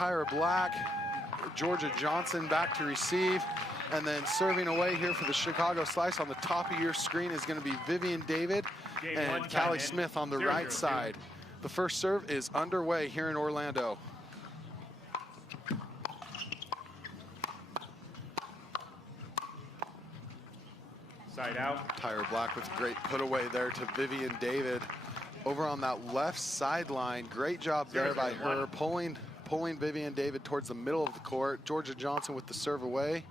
Tyra Black. Jorja Johnson back to receive. And then serving away here for the Chicago Slice on the top of your screen is going to be Vivienne David and Callie Smith on the right side. The first serve is underway here in Orlando. Side out. Tyra Black with a great put away there to Vivienne David. Over on that left sideline, great job there by her, pulling Vivienne David towards the middle of the court. Jorja Johnson with the serve away.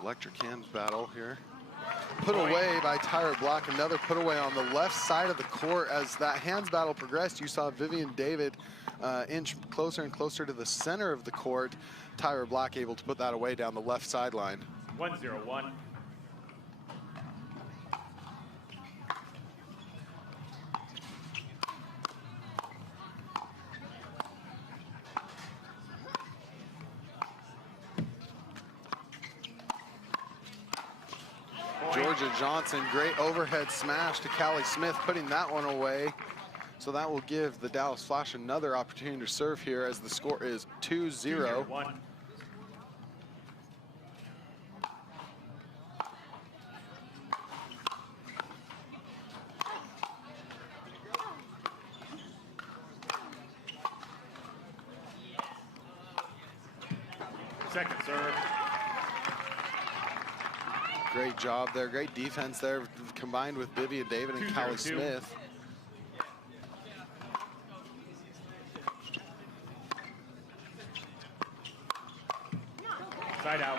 Electric hands battle here. Put away by Tyra Black, another put away on the left side of the court. As that hands battle progressed, you saw Vivienne David inch closer and closer to the center of the court. Tyra Black able to put that away down the left sideline. 1-0-1. Jorja Johnson, great overhead smash to Callie Smith, putting that one away. So that will give the Dallas Flash another opportunity to serve here as the score is 2-0. 2-0-1. Second serve. Great job there, great defense there, combined with Vivienne David and Callie Smith. Side out.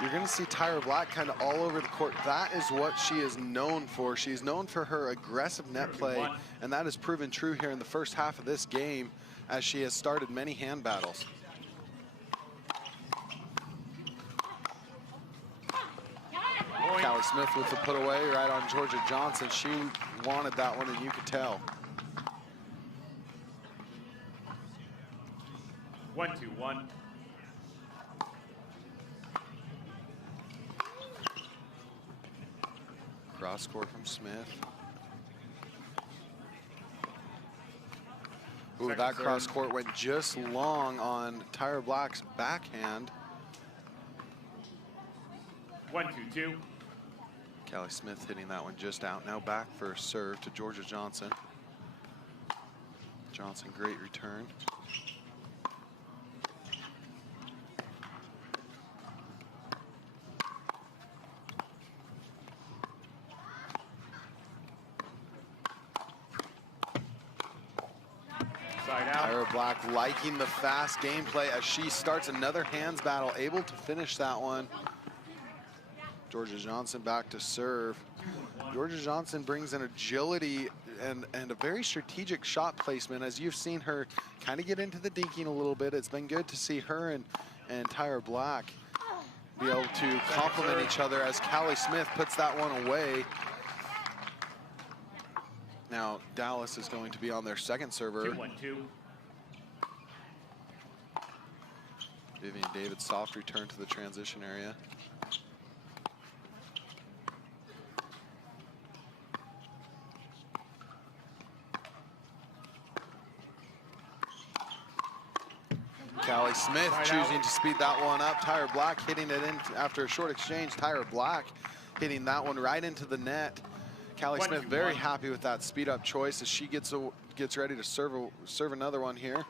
You're going to see Tyra Black kind of all over the court. That is what she is known for. She's known for her aggressive net play, and that has proven true here in the first half of this game as she has started many hand battles. Callie Smith with the put away right on Jorja Johnson. She wanted that one, and you could tell. 1-2-1. Cross court from Smith. Ooh, that cross court went just long on Tyra Black's backhand. 1-2-2. Callie Smith hitting that one just out. Now back for a serve to Jorja Johnson. Johnson, great return. Tyra Black liking the fast gameplay as she starts another hands battle, able to finish that one. Jorja Johnson back to serve. Jorja Johnson brings an agility and a very strategic shot placement, as you've seen her kind of get into the dinking a little bit. It's been good to see her and Tyra Black be able to complement each other as Callie Smith puts that one away. Now Dallas is going to be on their second server. 2-1-2. Vivienne David, soft return to the transition area. Callie Smith choosing to speed that one up. Tyra Black hitting it in after a short exchange. Tyra Black hitting that one right into the net. Callie Smith very happy with that speed up choice as she gets ready to serve another one here.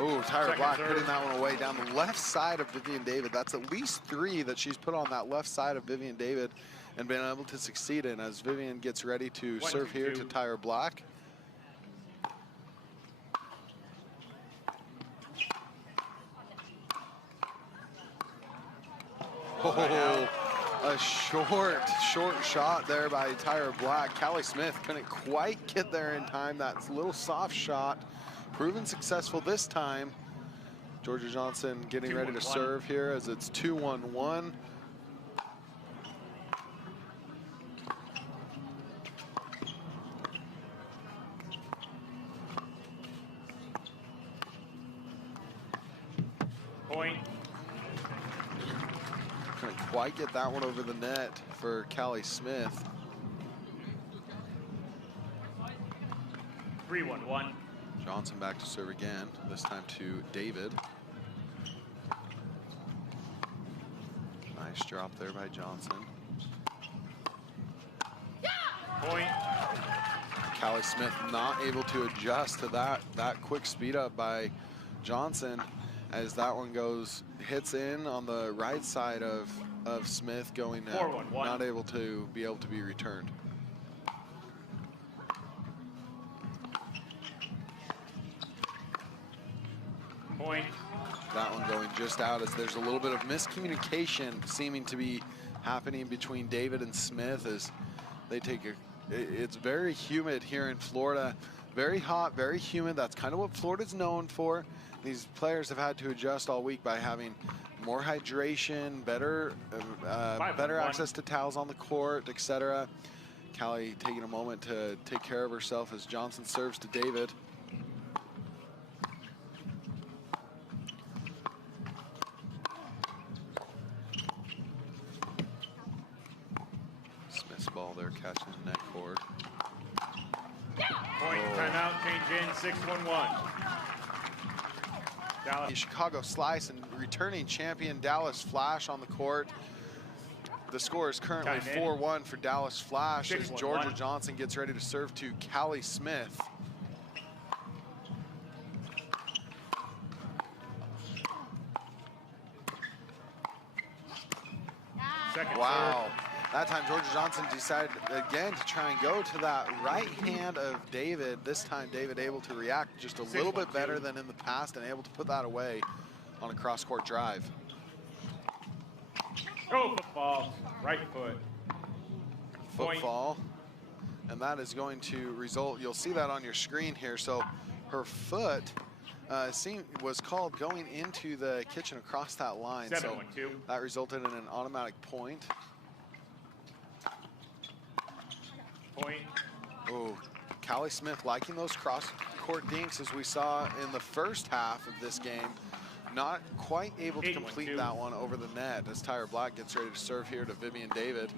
Oh, Tyra Black putting that one away down the left side of Vivienne David. That's at least 3 that she's put on that left side of Vivienne David and been able to succeed in as Vivienne gets ready to serve here to Tyra Black. Oh, a short shot there by Tyra Black. Callie Smith couldn't quite get there in time. That little soft shot proven successful this time. Jorja Johnson getting ready to serve here as it's 2-1-1. Point. Couldn't quite get that one over the net for Callie Smith. 3-1-1. Johnson back to serve again, this time to David. Nice drop there by Johnson. Point. Callie Smith not able to adjust to that quick speed up by Johnson, as that one hits in on the right side of Smith, going out, 4-1-1. not able to be returned. Point. That one going just out, as there's a little bit of miscommunication seeming to be happening between David and Smith, as they take it's very humid here in Florida. Very hot, very humid. That's kind of what Florida's known for. These players have had to adjust all week by having more hydration, better access to towels on the court, etc. Callie taking a moment to take care of herself as Johnson serves to David. Smith's ball there catching the net cord. Point. Timeout. Change in. 6-1-1. Dallas. Chicago slice and returning champion Dallas Flash on the court. The score is currently 4-1 for Dallas Flash as Jorja Johnson gets ready to serve to Callie Smith. Wow. That time Jorja Johnson decided again to try and go to that right hand of David. This time David able to react just a little bit better than in the past and able to put that away on a cross-court drive. Go football. Right foot. Football. And that is going to result, you'll see that on your screen here. So her foot was called going into the kitchen across that line. 7-1-2. So that resulted in an automatic point. Point. Oh, Callie Smith liking those cross-court dinks as we saw in the first half of this game. Not quite able to complete that one over the net as Tyra Black gets ready to serve here to Vivienne David.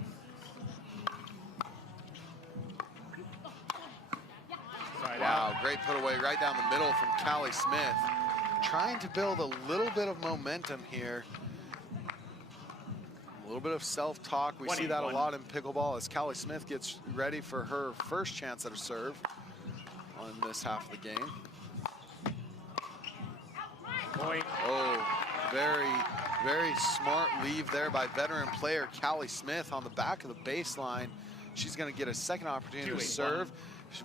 Wow, great put away right down the middle from Callie Smith. Trying to build a little bit of momentum here. A little bit of self-talk. We see that a lot in pickleball as Callie Smith gets ready for her first chance at a serve on this half of the game. Point. Oh, very, very smart leave there by veteran player Callie Smith on the back of the baseline. She's going to get a second opportunity to serve. She's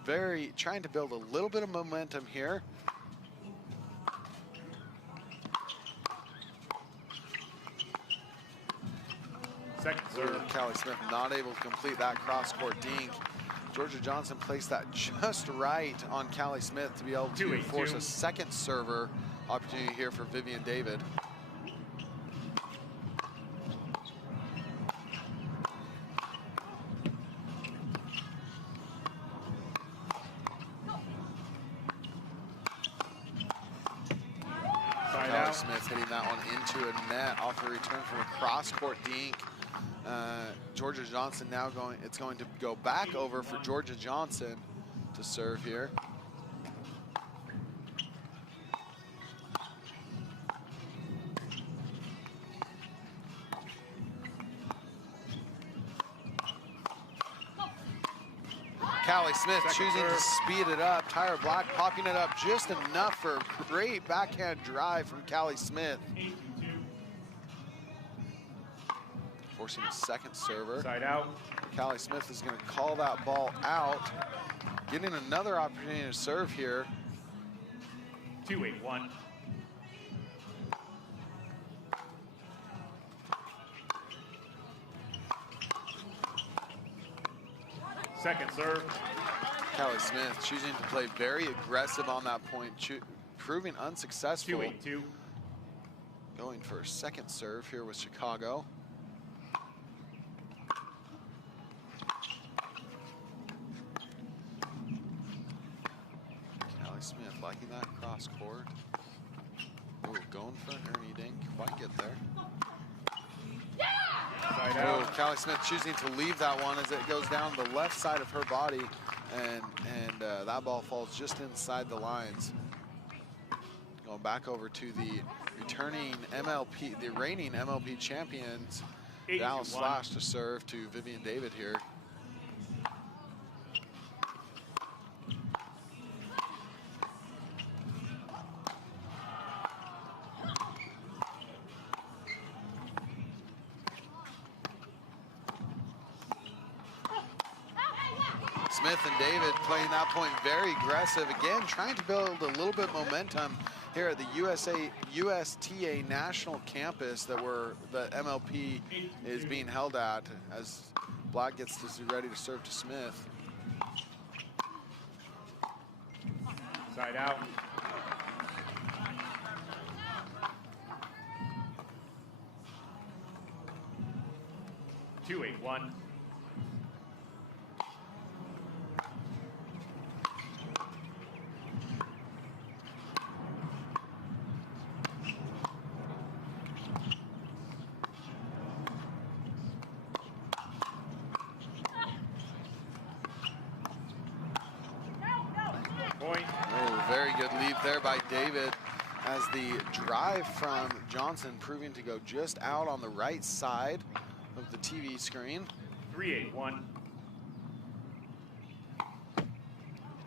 trying to build a little bit of momentum here. Second serve. Callie Smith not able to complete that cross-court dink. Jorja Johnson placed that just right on Callie Smith to be able to force a second server opportunity here for Vivienne David. Callie Smith hitting that one into a net off a return from a cross-court dink. Jorja Johnson now it's going to go back over for Jorja Johnson to serve here. Callie Smith choosing to speed it up. Tyra Black popping it up just enough for a great backhand drive from Callie Smith. Forcing a second server. Side out. Callie Smith is going to call that ball out. Getting another opportunity to serve here. 2-8-1. Second serve. Callie Smith choosing to play very aggressive on that point, proving unsuccessful. 2-8-2. Going for a second serve here with Chicago. Callie Smith liking that cross court. Ooh, going for an Ernie, didn't quite get there. Side Oh, out. Callie Smith choosing to leave that one as it goes down the left side of her body, and that ball falls just inside the lines. Going back over to the returning MLP, the reigning MLP champions, Dallas Flash to serve to Vivienne David here. Smith and David playing that point very aggressive. Again, trying to build a little bit momentum here at the USTA National Campus that the MLP is being held at as Black gets ready to serve to Smith. Side out. Two, 8-1. There by David as the drive from Johnson proving to go just out on the right side of the TV screen. 3-8-1.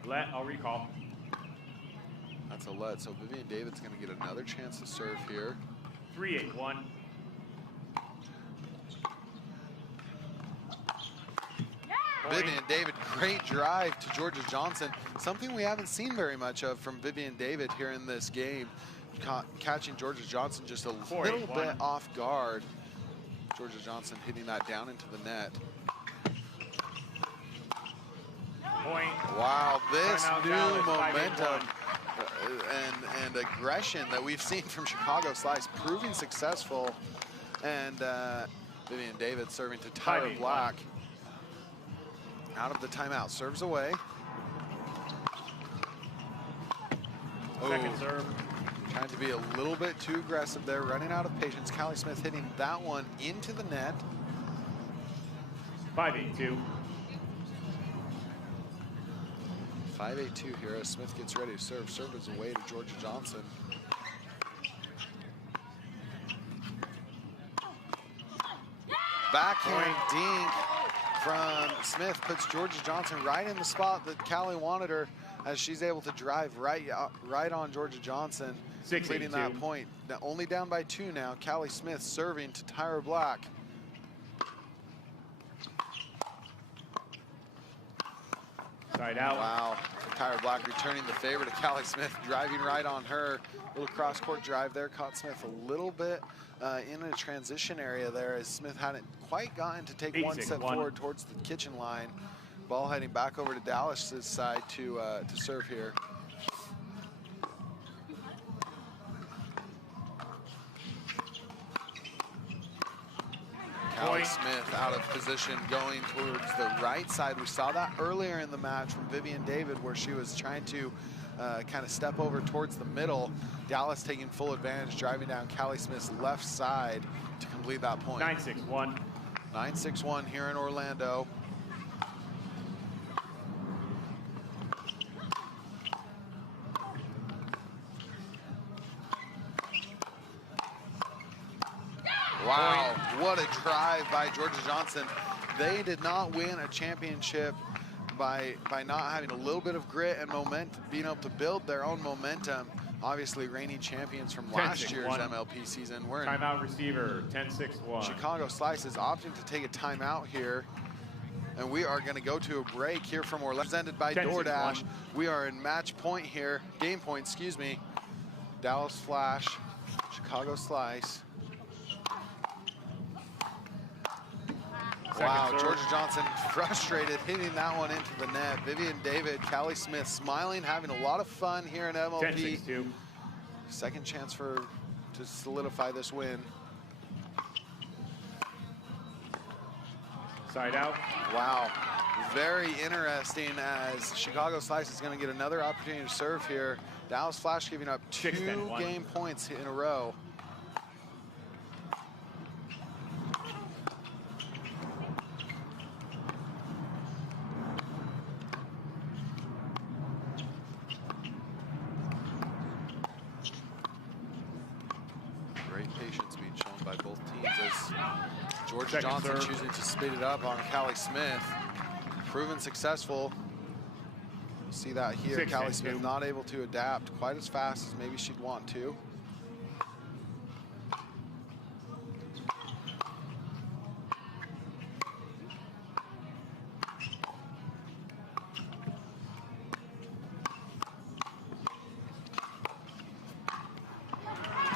Let, I'll recall. That's a let, so Vivienne David's gonna get another chance to serve here. 3-8-1. Vivienne David, great drive to Jorja Johnson. Something we haven't seen very much of from Vivienne David here in this game. Catching Jorja Johnson just a little bit off guard. Jorja Johnson hitting that down into the net. Point. Wow, this new Dallas, momentum and aggression that we've seen from Chicago Slice proving successful. And Vivienne David serving to Tyra Black. Out of the timeout, serves away. Second serve. Trying to be a little bit too aggressive there, running out of patience. Callie Smith hitting that one into the net. 5-8-2. 5-8-2 here as Smith gets ready to serve. Serve is away to Jorja Johnson. Backhand dink from Smith puts Jorja Johnson right in the spot that Callie wanted her as she's able to drive right on Jorja Johnson, completing that point. Now, only down by 2 now. Callie Smith serving to Tyra Black. Side out. Wow, Tyra Black returning the favor to Callie Smith, driving right on her. Little cross-court drive there, caught Smith a little bit in a transition area there as Smith hadn't quite gotten to take 1 step forward towards the kitchen line. Ball heading back over to Dallas's side to serve here. Callie Smith out of position going towards the right side. We saw that earlier in the match from Vivienne David where she was trying to kind of step over towards the middle. Dallas taking full advantage, driving down Callie Smith's left side to complete that point. 9-6-1. 9-6-1 here in Orlando. Wow, what a drive by Jorja Johnson. They did not win a championship by not having a little bit of grit and momentum, being able to build their own momentum. Obviously, reigning champions from last year's MLP season. We're in timeout receiver, 10-6-1. Chicago Slice is opting to take a timeout here. And we are going to go to a break here from Orlando, presented by DoorDash. We are in match point here, game point, excuse me. Dallas Flash, Chicago Slice. Wow, Jorja Johnson frustrated, hitting that one into the net. Vivienne David, Callie Smith smiling, having a lot of fun here in MLP. 10-6-2. Second chance to solidify this win. Side out. Wow, Very interesting as Chicago Slice is going to get another opportunity to serve here. Dallas Flash giving up 2 game points in a row. Great patience being shown by both teams as Jorja Johnson choosing to speed it up on Callie Smith. Proven successful. You see that here. Callie Smith not able to adapt quite as fast as maybe she'd want to.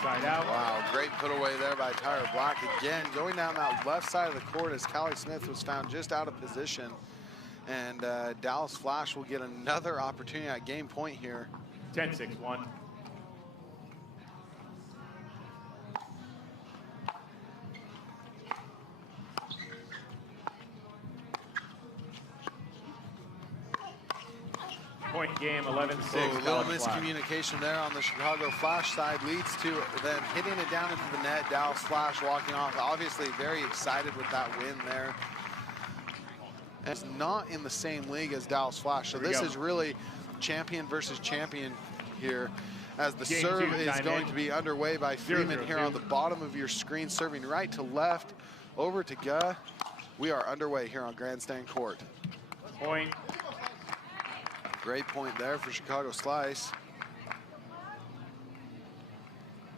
Side out. Wow, great put away there by Tyra Black. Again, going down that left side of the court as Callie Smith was found just out of position. And Dallas Flash will get another opportunity at game point here. 10-6-1. Point game, 11-6. A little miscommunication there on the Chicago Flash side leads to then hitting it down into the net. Dallas Flash walking off. Obviously very excited with that win there. And it's not in the same league as Dallas Flash. So this is really champion versus champion here, as the serve is going to be underway by Freeman here on the bottom of your screen, serving right to left over to Guh. We are underway here on Grandstand Court. Point. Great point there for Chicago Slice.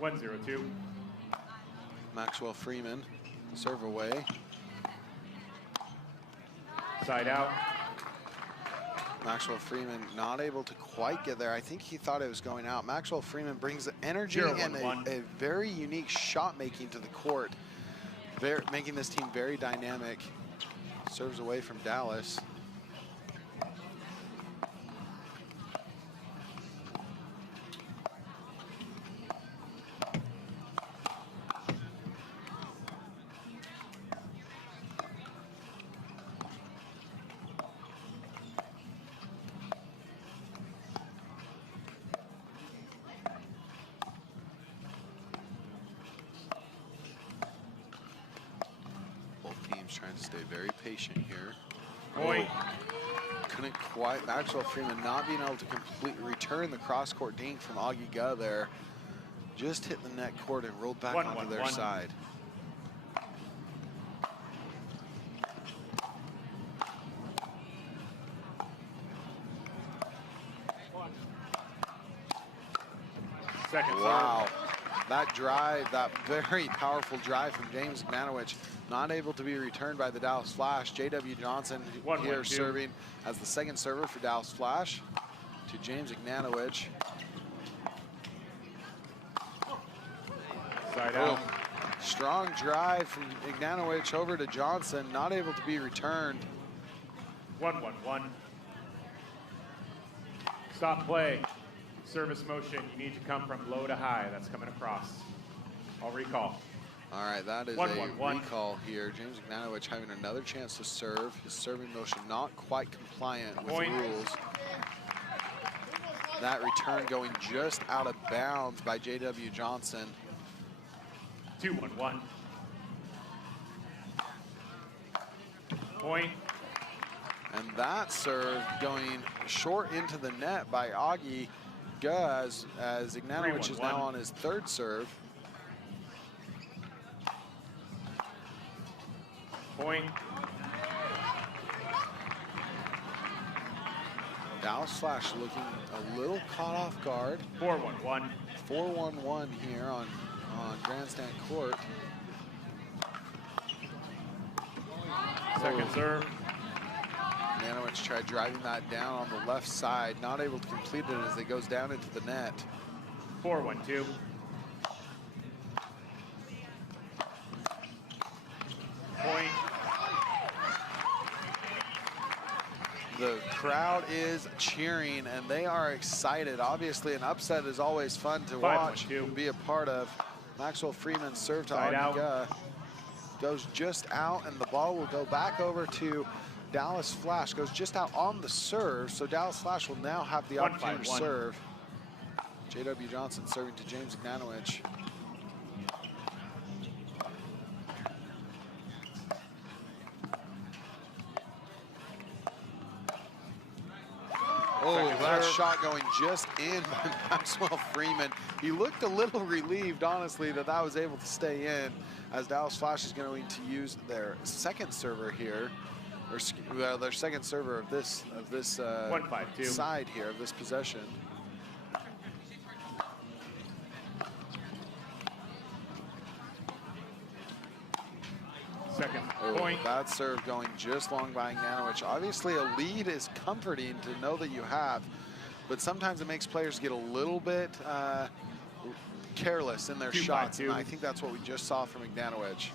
1-0-2. Maxwell Freeman, serve away. Side out. Maxwell Freeman not able to quite get there. I think he thought it was going out. Maxwell Freeman brings energy and a very unique shot making to the court, making this team very dynamic. Serves away from Dallas. Trying to stay very patient here. Point. Couldn't quite. Maxwell Freeman not being able to completely return the cross-court dink from Augie Guh there. Just hit the net court and rolled back onto their side. Second wow. That drive, that very powerful drive from James Ignatowich, not able to be returned by the Dallas Flash. J.W. Johnson here serving as the second server for Dallas Flash to James Ignatowich. Side out. Strong drive from Ignatowich over to Johnson, not able to be returned. 1-1-1. Stop play. Service motion, you need to come from low to high. That's coming across. I'll recall. All right, that is a recall here. James Ignatowich having another chance to serve. His serving motion not quite compliant with the rules. That return going just out of bounds by J.W. Johnson. 2-1-1. Point. And that serve going short into the net by Augie Guh as Ignatowich is now on his third serve. Point. Dallas Flash looking a little caught off guard. 4-1-1. 4-1-1 here on Grandstand Court. Second serve. Ignatowich tried driving that down on the left side, not able to complete it as it goes down into the net. 4-1-2. Point. The crowd is cheering and they are excited. Obviously, an upset is always fun to watch and be a part of. Maxwell Freeman served to Augie Guh. Goes just out, and the ball will go back over to Dallas Flash goes just out on the serve, so Dallas Flash will now have the opportunity to serve. J.W. Johnson serving to James Ignatowich. Oh, that shot going just in by Maxwell Freeman. He looked a little relieved, honestly, that that was able to stay in, as Dallas Flash is going to use their second server here, or their second server of this side here, of this possession. Second point. Bad serve going just long by Ignatowich. Obviously, a lead is comforting to know that you have, but sometimes it makes players get a little bit careless in their shots, and I think that's what we just saw from Ignatowich.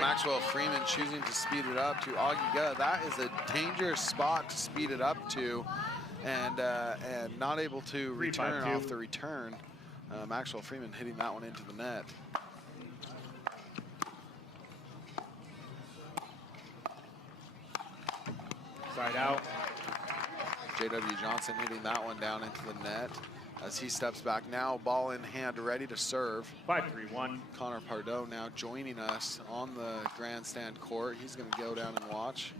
Maxwell Freeman choosing to speed it up to Augie. That is a dangerous spot to speed it up to, and not able to return off the return. Maxwell Freeman hitting that one into the net. Side out. J.W. Johnson hitting that one down into the net. As he steps back now, ball in hand, ready to serve. 5-3-1. Connor Pardo now joining us on the grandstand court. He's going to go down and watch.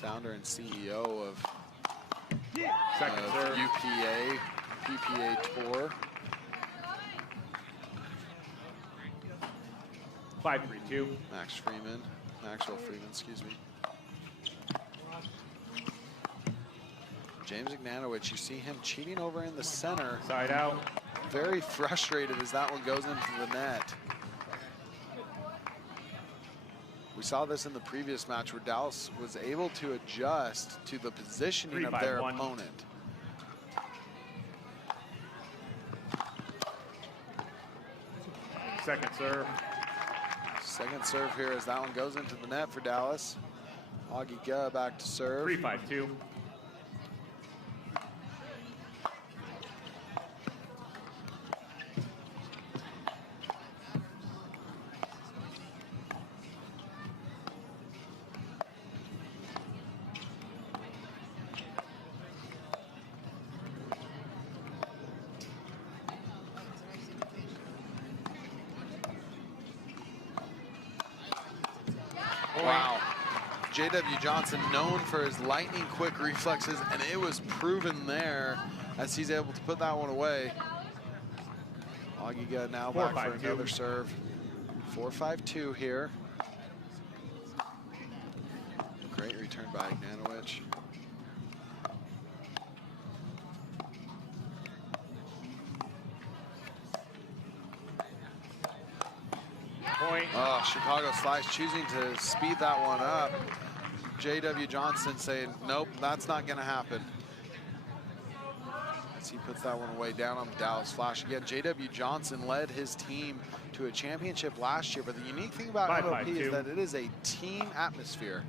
Founder and CEO of UPA, PPA Tour. 5-3-2. Maxwell Freeman, excuse me. James Ignatowich, you see him cheating over in the center. Side out. Very frustrated as that one goes into the net. We saw this in the previous match where Dallas was able to adjust to the positioning of their opponent. Second serve. Second serve here as that one goes into the net for Dallas. Augie back to serve. 3-5-2. Wow. J.W. Johnson known for his lightning quick reflexes, and it was proven there as he's able to put that one away. Augie now back for another serve. 4-5-2 here. Great return by Ignatowich. Point. Oh, Chicago Slice choosing to speed that one up. J.W. Johnson saying, nope, that's not going to happen. As he puts that one away down on the Dallas Flash. Again, J.W. Johnson led his team to a championship last year, but the unique thing about MLP is that it is a team atmosphere.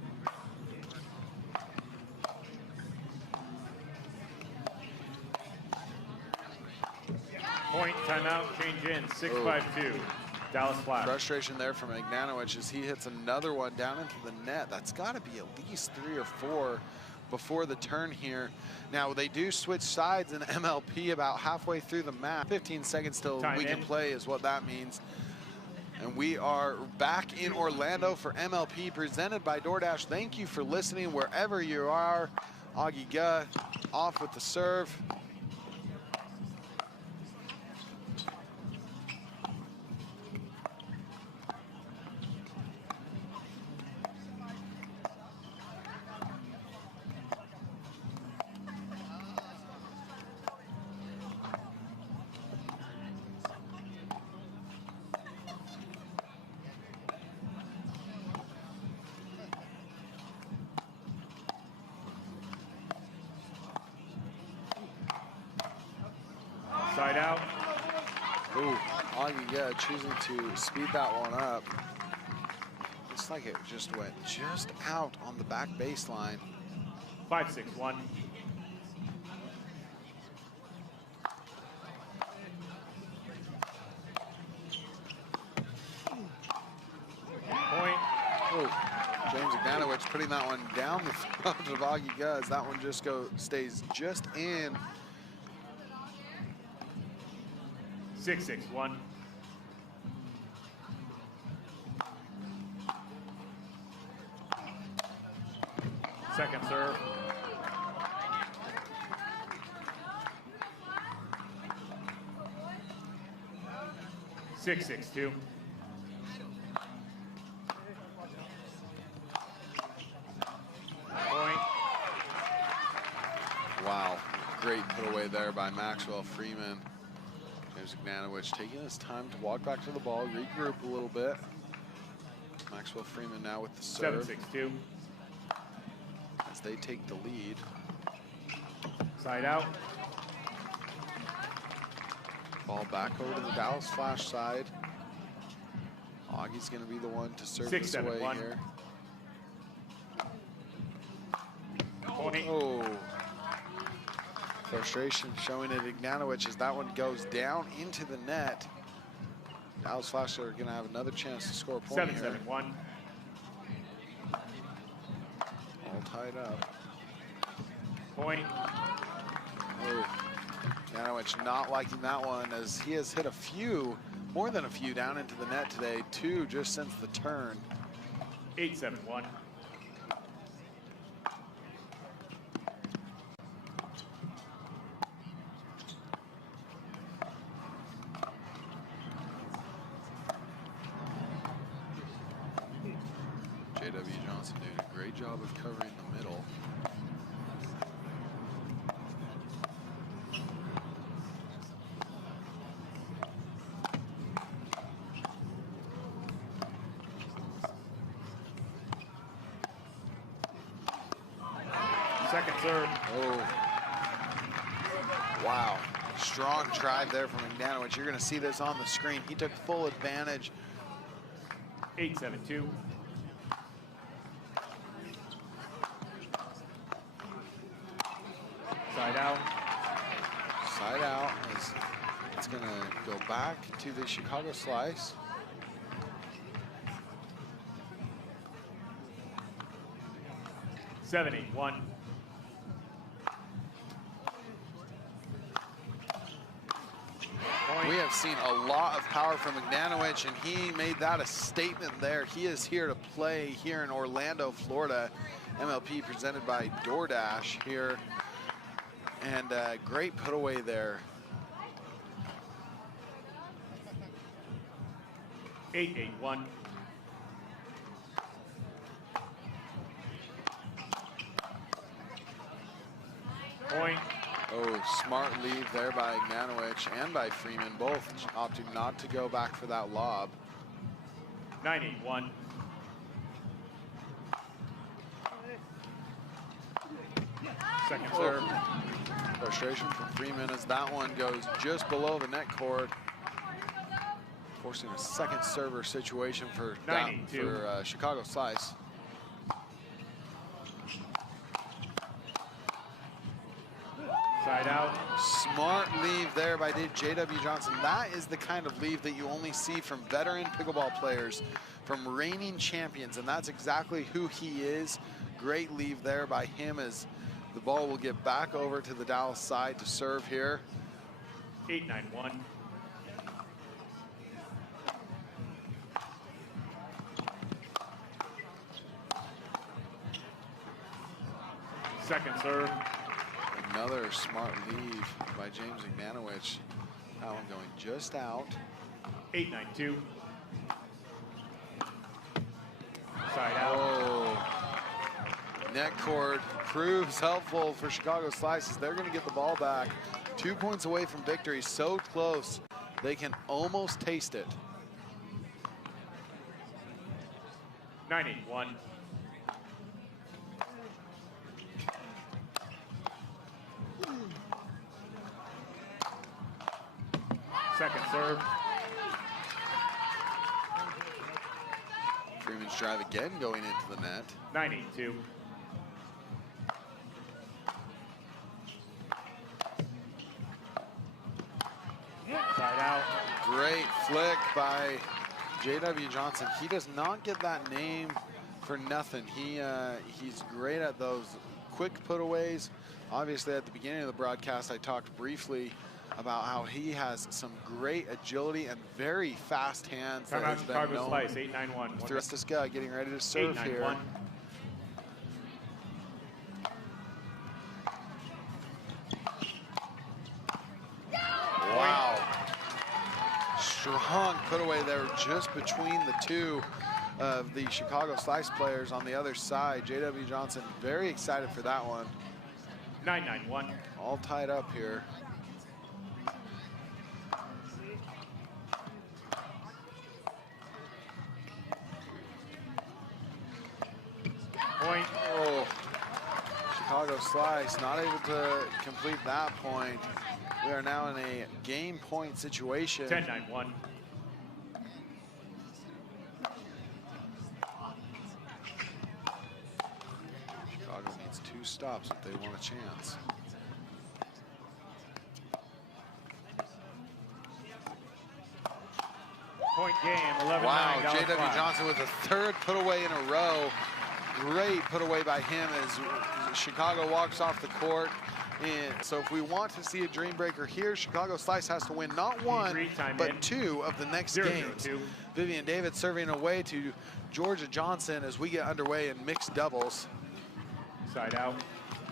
Point, timeout, change in, 6-5-2. Dallas Flash. Frustration there from Ignatowich as he hits another one down into the net. That's got to be at least 3 or 4 before the turn here. Now, they do switch sides in MLP about halfway through the match. 15 seconds till we can play is what that means. And we are back in Orlando for MLP presented by DoorDash. Thank you for listening wherever you are. Augie off with the serve. Side out. Ooh, Augie choosing to speed that one up. Looks like it just went just out on the back baseline. 5-6-1. Point. Oh, James Ignatowich putting that one down the front of Augie. That one just stays just in. 6-6-1. Second serve. Six, 6-2. Point. Wow, great put away there by Maxwell Freeman. James Ignatowich taking his time to walk back to the ball, regroup a little bit. Maxwell Freeman now with the serve. 7-6-2. As they take the lead. Side out. Ball back over to the Dallas Flash side. Augie's going to be the one to serve this away here. Point. Oh. Frustration showing at Ignatowich as that one goes down into the net. Dallas Flash are going to have another chance to score a point 7-7-1. All tied up. Point. Oh. Ignatowich not liking that one as he has hit a few, more than a few, down into the net today. 2 just since the turn. 8-7-1. J.W. Johnson doing a great job of covering the middle. Second serve. Oh. Wow. Strong drive there from Ignatowich. You're going to see this on the screen. He took full advantage. 8-7-2. Side out. Side out. It's going to go back to the Chicago slice. Seven, 8-1. We have seen a lot of power from Ignatowich, and he made that a statement there. He is here to play here in Orlando, Florida. MLP presented by DoorDash here. And great put away there. 8-8-1. Point. Oh, smart lead there by Ignatowich and by Freeman, both opting not to go back for that lob. 9-8-1. Second serve. Frustration from Freeman as that one goes just below the net cord, forcing a second server situation for Chicago Slice. Side out. Smart leave there by J.W. Johnson. That is the kind of leave that you only see from veteran pickleball players, from reigning champions, and that's exactly who he is. Great leave there by him as the ball will get back over to the Dallas side to serve here. 8-9-1. Second serve. Another smart leave by James Ignatowich. That one going just out. 8-9-2. Side out. Oh. Net cord proves helpful for Chicago Slices. They're going to get the ball back. 2 points away from victory. So close, they can almost taste it. 9-8-1. Second serve. Freeman's drive again going into the net. 9-8-2. Side out. Great flick by J.W. Johnson. He does not get that name for nothing. He's great at those quick putaways. Obviously, at the beginning of the broadcast, I talked briefly about how he has some great agility and very fast hands. Come out Chicago Slice, 8-9-1. This guy getting ready to serve here. Wow. Strong put away there just between the two of the Chicago Slice players on the other side. J.W. Johnson very excited for that one. 9-9-1. All tied up here. Point. Oh, Chicago Slice not able to complete that point. We are now in a game point situation. 10-9-1. Chicago needs 2 stops if they want a chance. Point game, 11-9. Wow, J.W. Johnson with a 3rd put away in a row. Great put away by him as Chicago walks off the court. And so if we want to see a dream breaker here, Chicago Slice has to win not 1, but 2 of the next games. Vivienne David serving away to Jorja Johnson as we get underway in mixed doubles. Side out.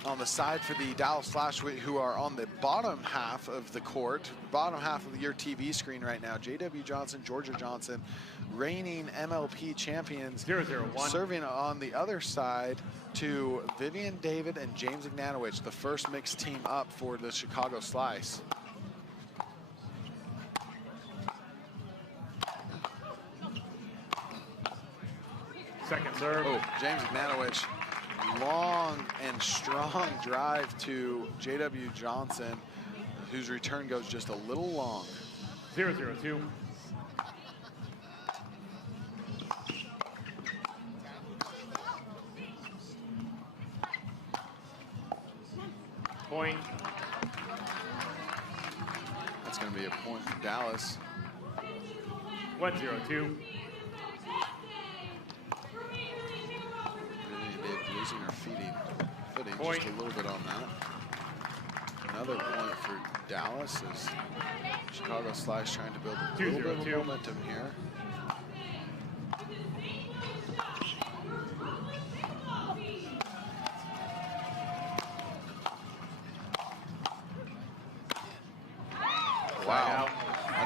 On the side for the Dallas Flash, who are on the bottom half of the court, bottom half of your TV screen right now. J.W. Johnson, Jorja Johnson, reigning MLP champions. 0-0-1. Serving on the other side to Vivienne David and James Ignatowich, the first mixed team up for the Chicago Slice. Second serve. Oh, James Ignatowich. Long and strong drive to J.W. Johnson, whose return goes just a little long. 0-0-2. Point. That's going to be a point for Dallas. 1-0-2. Losing her footing Point. just a little bit on that. Another point for Dallas as Chicago Slice trying to build a little bit of momentum here. Wow.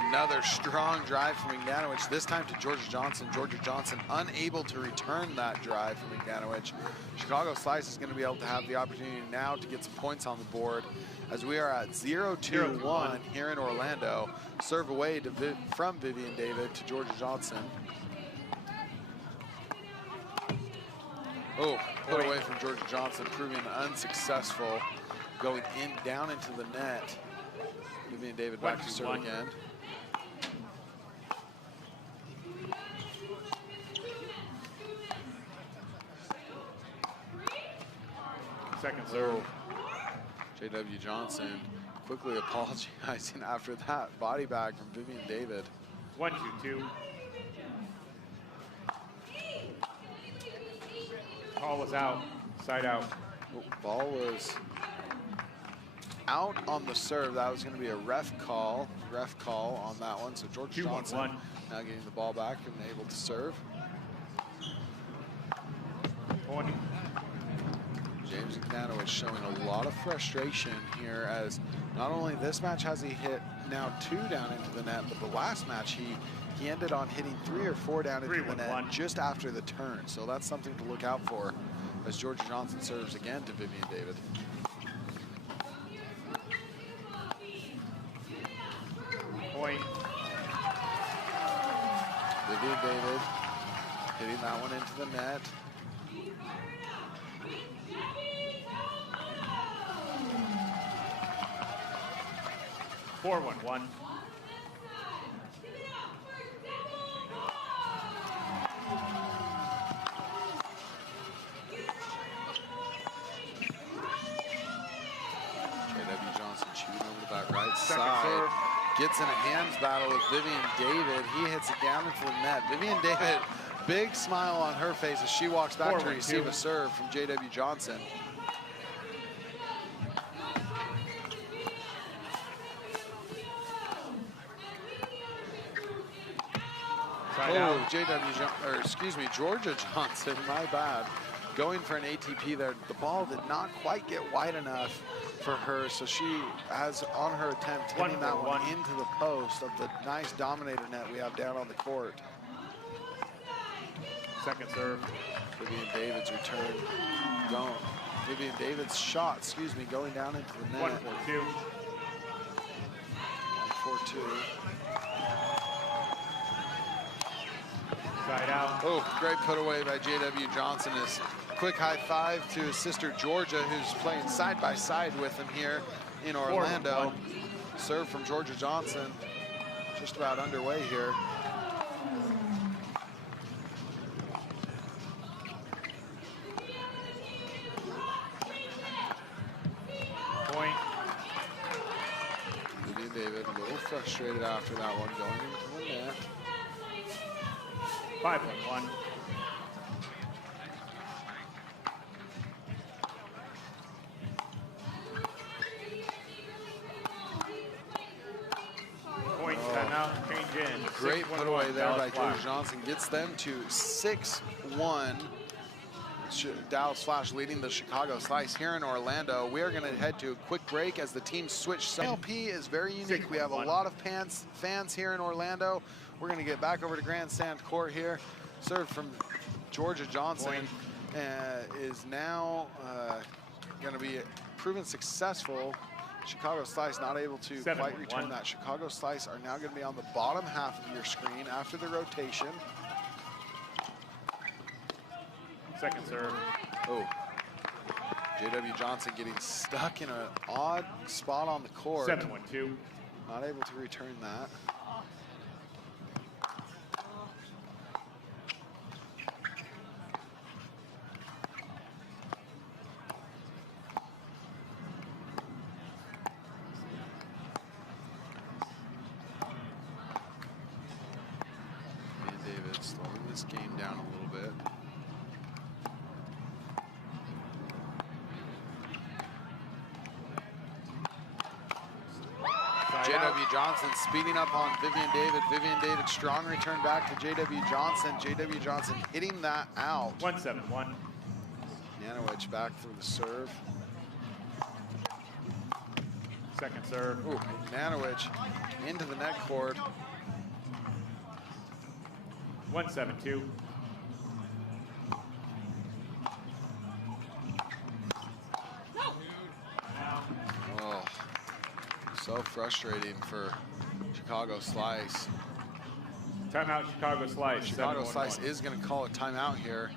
Another strong drive from Ignatowich, this time to Jorja Johnson. Jorja Johnson unable to return that drive from Ignatowich. Chicago Slice is going to be able to have the opportunity now to get some points on the board as we are at 0-2-1 here in Orlando. Serve away to from Vivienne David to Jorja Johnson. Oh, put away from Jorja Johnson, proving unsuccessful, going down into the net. Vivienne David back to serve again. Second serve. J.W. Johnson quickly apologizing after that body bag from Vivienne David. 1-2-2. Ball was out. Side out. Ball was out on the serve. That was going to be a ref call on that one. So Jorja Johnson now getting the ball back and able to serve. 20. James Ignatowich showing a lot of frustration here as not only this match has he hit now 2 down into the net, but the last match he ended on hitting 3 or 4 down into the net just after the turn. So that's something to look out for as Jorja Johnson serves again to Vivienne David. Point. Vivienne David hitting that one into the net. Four, 1-1. side. Gets in a hands battle with Vivienne David. He hits it down into the net. Vivienne David, big smile on her face as she walks back to receive a serve from JW Johnson. Oh, Jorja Johnson, my bad. Going for an ATP there. The ball did not quite get wide enough for her, so she has on her attempt hitting that one into the post of the nice dominator net we have down on the court. Second serve. Vivienne David's return. Vivienne David's shot, going down into the net. 1-4-2. 1-4-2. Side out. Oh, great put away by JW Johnson. His quick high five to his sister Jorja, who's playing side by side with him here in Orlando. Serve from Jorja Johnson, just about underway here. Point. Vivienne David a little frustrated after that one, going into the net. 5-1. Point, timeout, change in. Great put away there by Jorja Johnson. Gets them to 6-1. Dallas Flash leading the Chicago Slice here in Orlando. We are going to head to a quick break as the teams switch. MLP is very unique. We have a lot of fans here in Orlando. We're going to get back over to Grandstand Court here. Serve from Jorja Johnson is now going to be proven successful. Chicago Slice not able to quite return that. Chicago Slice are now going to be on the bottom half of your screen after the rotation. Second serve. Oh, JW Johnson getting stuck in an odd spot on the court. 7-1-2. Not able to return that. David slowing this game down a little bit. JW Johnson speeding up on Vivienne David. Vivienne David, strong return back to JW Johnson. JW Johnson hitting that out. 1-7-1. Ignatowich back for the serve. Second serve. Ooh, Ignatowich into the net court. 1-7-2. Oh, so frustrating for Chicago Slice. Timeout, Chicago Slice. Chicago Slice is going to call a timeout here.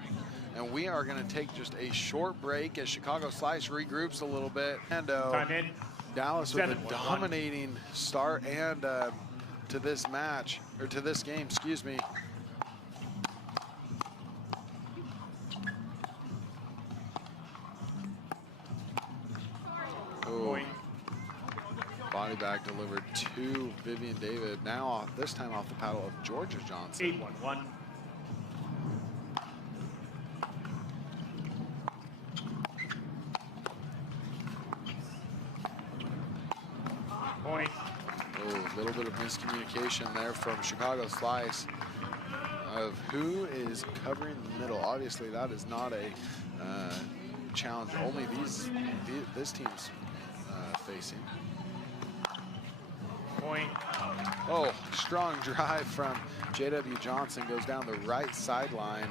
And we are going to take just a short break as Chicago Slice regroups a little bit. And time in. Dallas with a dominating start and to this match, or to this game, excuse me. Point. Body bag delivered to Vivienne David. Now, this time off the paddle of Jorja Johnson. 8-1-1. Point. Oh, a little bit of miscommunication there from Chicago Slice of who is covering the middle. Obviously, that is not a challenge only this team's facing. Point. Oh, strong drive from JW Johnson, goes down the right sideline.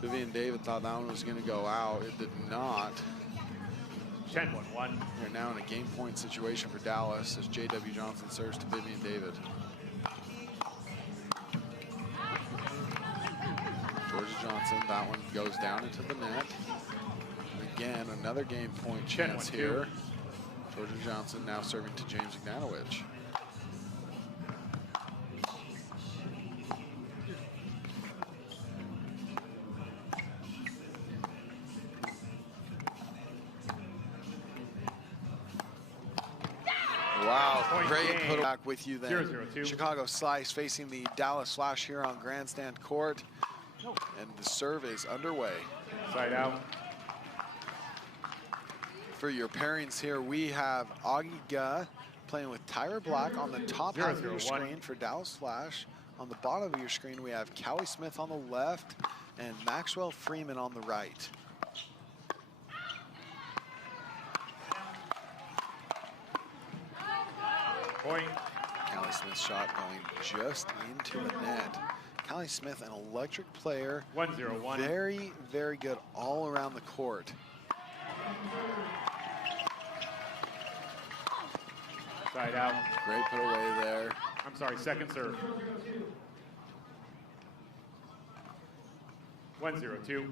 Vivienne David thought that one was going to go out. It did not. 10-1-1. We're now in a game point situation for Dallas as JW Johnson serves to Vivienne David. Jorja Johnson, that one goes down into the net. Again, another game point chance here. Jorja Johnson now serving to James Ignatowich. Wow, Point great game. put back with you then. 0-0-2. Chicago Slice facing the Dallas Flash here on Grandstand Court. And the serve is underway. Side out. For your pairings here, we have Augie playing with Tyra Black on the top half of your 0-0-1. screen for Dallas Flash. On the bottom of your screen, we have Callie Smith on the left and Maxwell Freeman on the right. Point. Callie Smith's shot going just into the net. Callie Smith, an electric player. 1-0-1. Very, very good all around the court. Side out. Great put away there. I'm sorry, second serve. 1-0-2.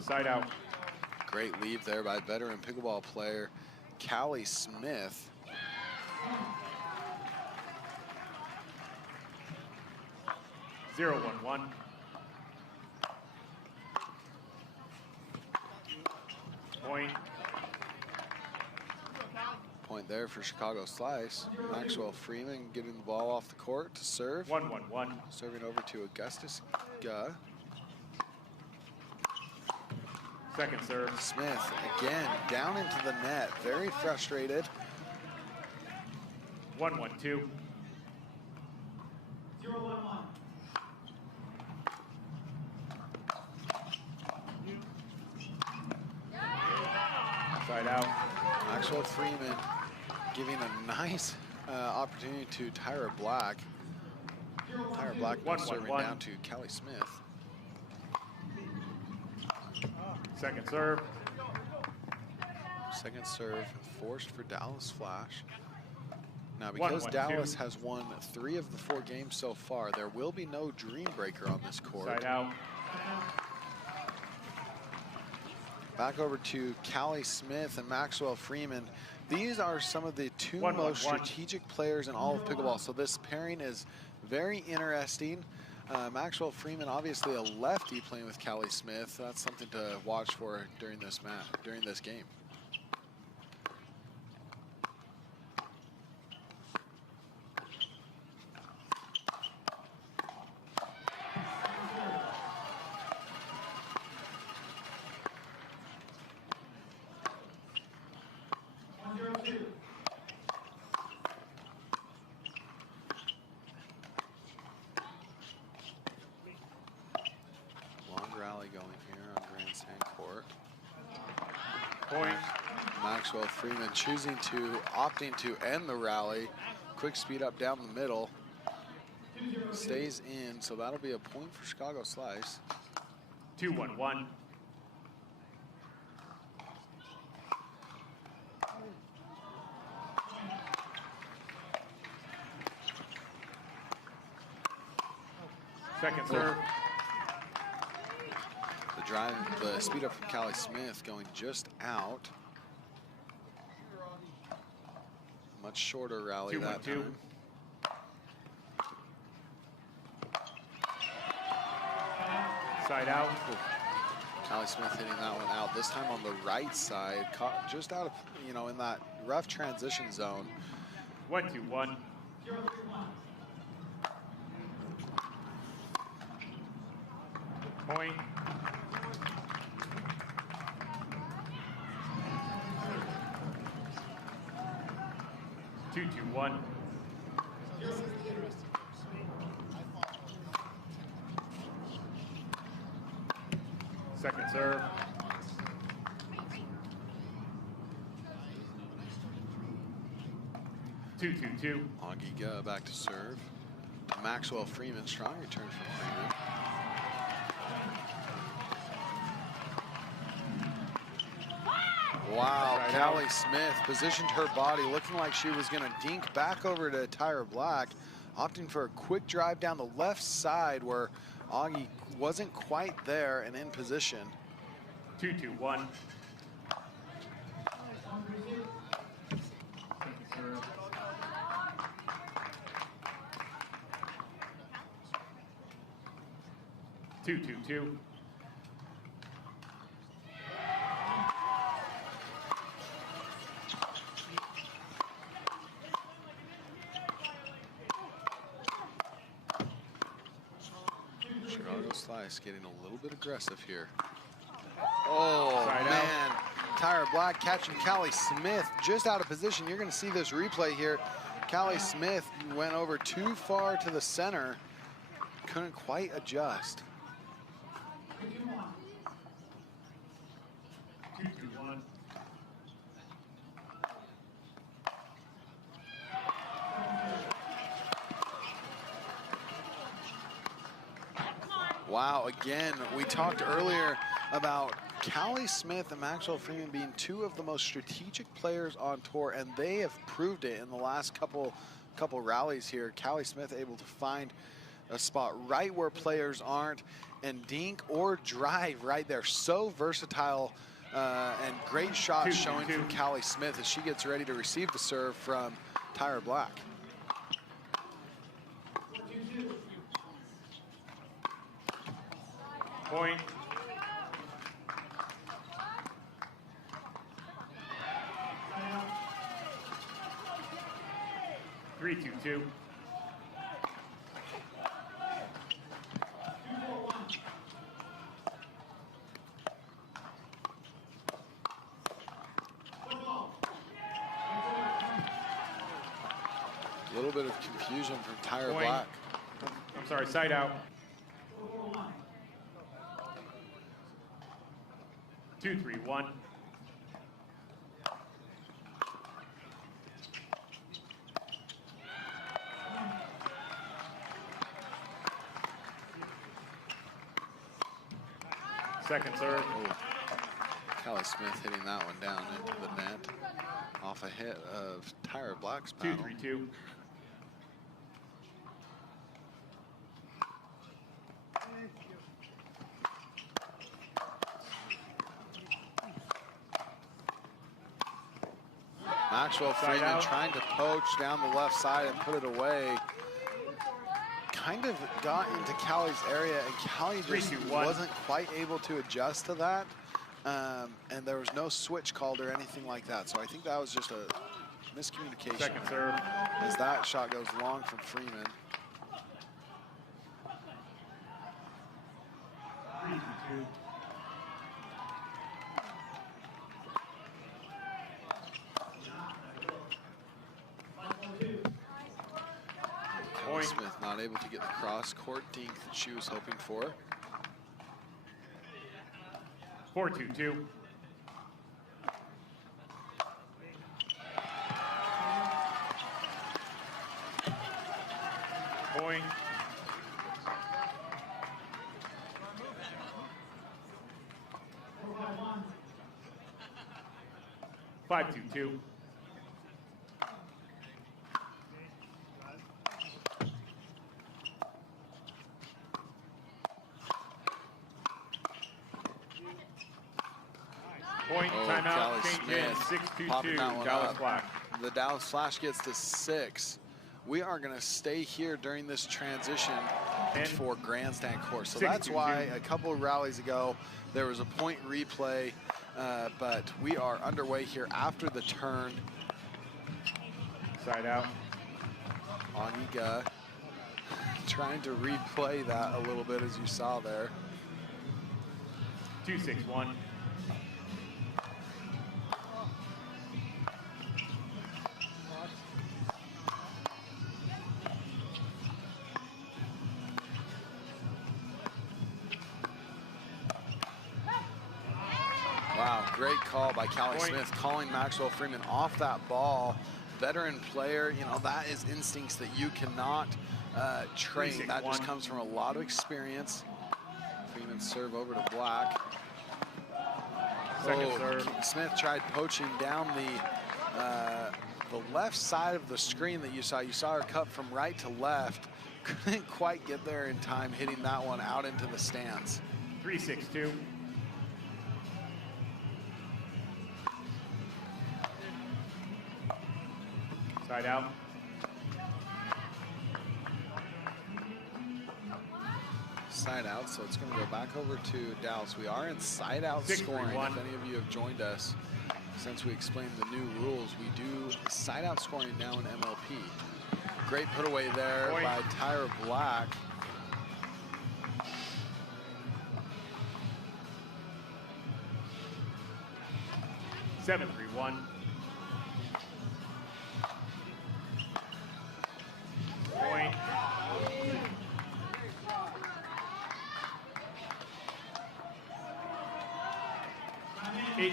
Side out. Great lead there by veteran pickleball player Callie Smith. Zero, 1-1. Point. Point there for Chicago Slice. Maxwell Freeman getting the ball off the court to serve. 1-1-1. Serving over to Augustus. Second serve. Smith again down into the net. Very frustrated. 1-1-2. 0-1-1. Side out. Maxwell Freeman giving a nice opportunity to Tyra Black. Tyra Black now 1-1-1. serving down to Callie Smith. Second serve. Second serve forced for Dallas Flash. Now, because 1-1-2. Dallas has won 3 of the 4 games so far, there will be no dream breaker on this court. Side out. Back over to Callie Smith and Maxwell Freeman. These are some of the 2 most strategic players in all of pickleball, so this pairing is very interesting. Maxwell Freeman, obviously a lefty playing with Callie Smith. That's something to watch for during this match, during this game. Maxwell Freeman opting to end the rally. Quick speed up down the middle. Stays in, so that'll be a point for Chicago Slice. 2-1-1. Second serve. The speed up from Callie Smith going just out. Much shorter rally that time. Side out. Callie Smith hitting that one out. This time on the right side, caught just out of, in that rough transition zone. 1-2-1. Point. Two, 2-1. Second serve. 2-2-2. Augie back to serve. Maxwell Freeman, strong return from Freeman. Wow, Callie Smith positioned her body looking like she was going to dink back over to Tyra Black, opting for a quick drive down the left side where Augie wasn't quite there and in position. 2-2-1. Gerardo Slice getting a little bit aggressive here. Oh, Side man. out. Tyra Black catching Callie Smith just out of position. You're going to see this replay here. Callie Smith went over too far to the center. Couldn't quite adjust. Wow, again, we talked earlier about Callie Smith and Maxwell Freeman being two of the most strategic players on tour, and they have proved it in the last couple rallies here. Callie Smith able to find a spot right where players aren't and dink or drive right there. So versatile and great shots showing from Callie Smith as she gets ready to receive the serve from Tyra Black. Point. Three, 2-2. A little bit of confusion from Tyra Black. I'm sorry, side out. 2-3-1. Second serve. Oh. Callie Smith hitting that one down into the net off a hit of Tyra Black's paddle. 2-3-2. Maxwell Freeman trying to poach down the left side and put it away. Kind of got into Callie's area, and Callie just wasn't quite able to adjust to that. And there was no switch called or anything like that. So I think that was just a miscommunication. Second serve. As that shot goes long from Freeman. 3-2. Smith not able to get the cross-court dink that she was hoping for. 4-2-2. Point. Five, 2-2. Point, timeout, change in, 6-2-2, Dallas Flash. The Dallas Flash gets to 6. We are going to stay here during this transition for grandstand court. So that's why a couple of rallies ago, there was a point replay, but we are underway here after the turn. Side out. Augie trying to replay that a little bit, as you saw there. 2-6-1. Wow, great call by Callie Smith, calling Maxwell Freeman off that ball. Veteran player, you know, that is instincts that you cannot train. That just comes from a lot of experience. Freeman serve over to Black. Second serve. Smith tried poaching down the left side of the screen that you saw. You saw her cut from right to left. Couldn't quite get there in time, hitting that one out into the stands. 3-6-2. Side out. Side out, so it's going to go back over to Dallas. We are in side out scoring. If any of you have joined us since we explained the new rules, we do side out scoring now in MLP. Great put away there by Tyra Black. 7-3-1. Point. Eight.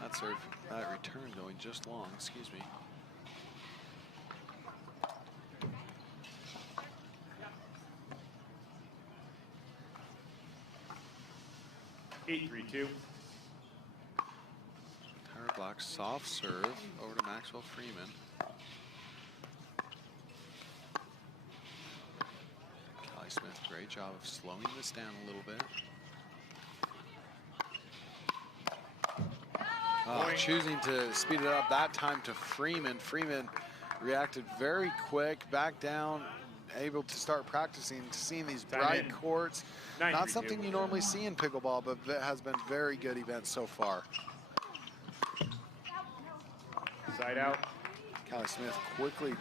That serve, that return going just long, excuse me. Eight, 3-2. Tyra Black soft serve over to Maxwell Freeman. Callie Smith, great job of slowing this down a little bit. Choosing to speed it up that time to Freeman. Freeman reacted very quick, back down, able to start practicing, seeing these bright courts. Not something you normally see in pickleball, but it has been very good event so far. Side out. Callie Smith quickly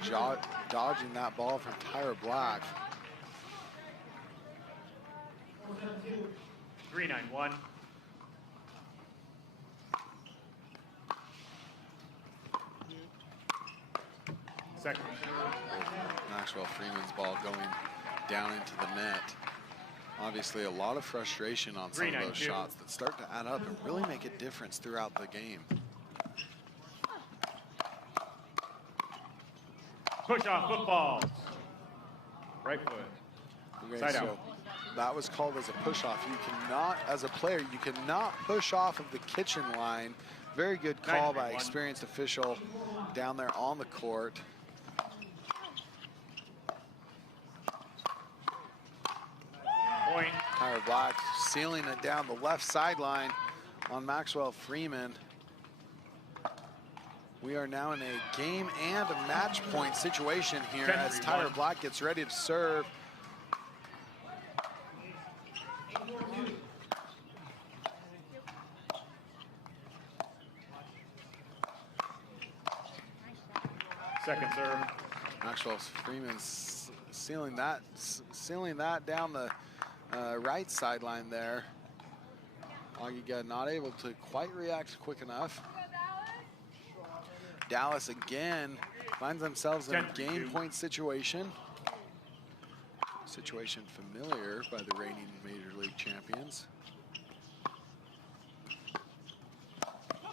dodging that ball from Tyra Black. 3-9-1. Second. Maxwell Freeman's ball going down into the net. Obviously a lot of frustration on some of those shots that start to add up and really make a difference throughout the game. Push off football. Right foot. Okay, side so out. That was called as a push off. You cannot, as a player, you cannot push off of the kitchen line. Very good call by experienced official down there on the court. Point. Tyra Black sealing it down the left sideline on Maxwell Freeman. We are now in a game and a match point situation here as Tyra Black gets ready to serve. Second serve. Maxwell Freeman's sealing that down the right sideline there. Augie not able to quite react quick enough. Dallas again finds themselves in a game point situation. Situation familiar by the reigning Major League champions.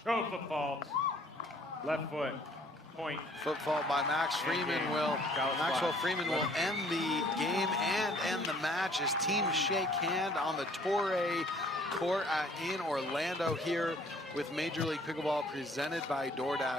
Go football. Left foot. Point. Foot fault by Max Freeman Maxwell Freeman will end the game and end the match as teams shake hand on the Torrey court in Orlando here with Major League Pickleball presented by DoorDash.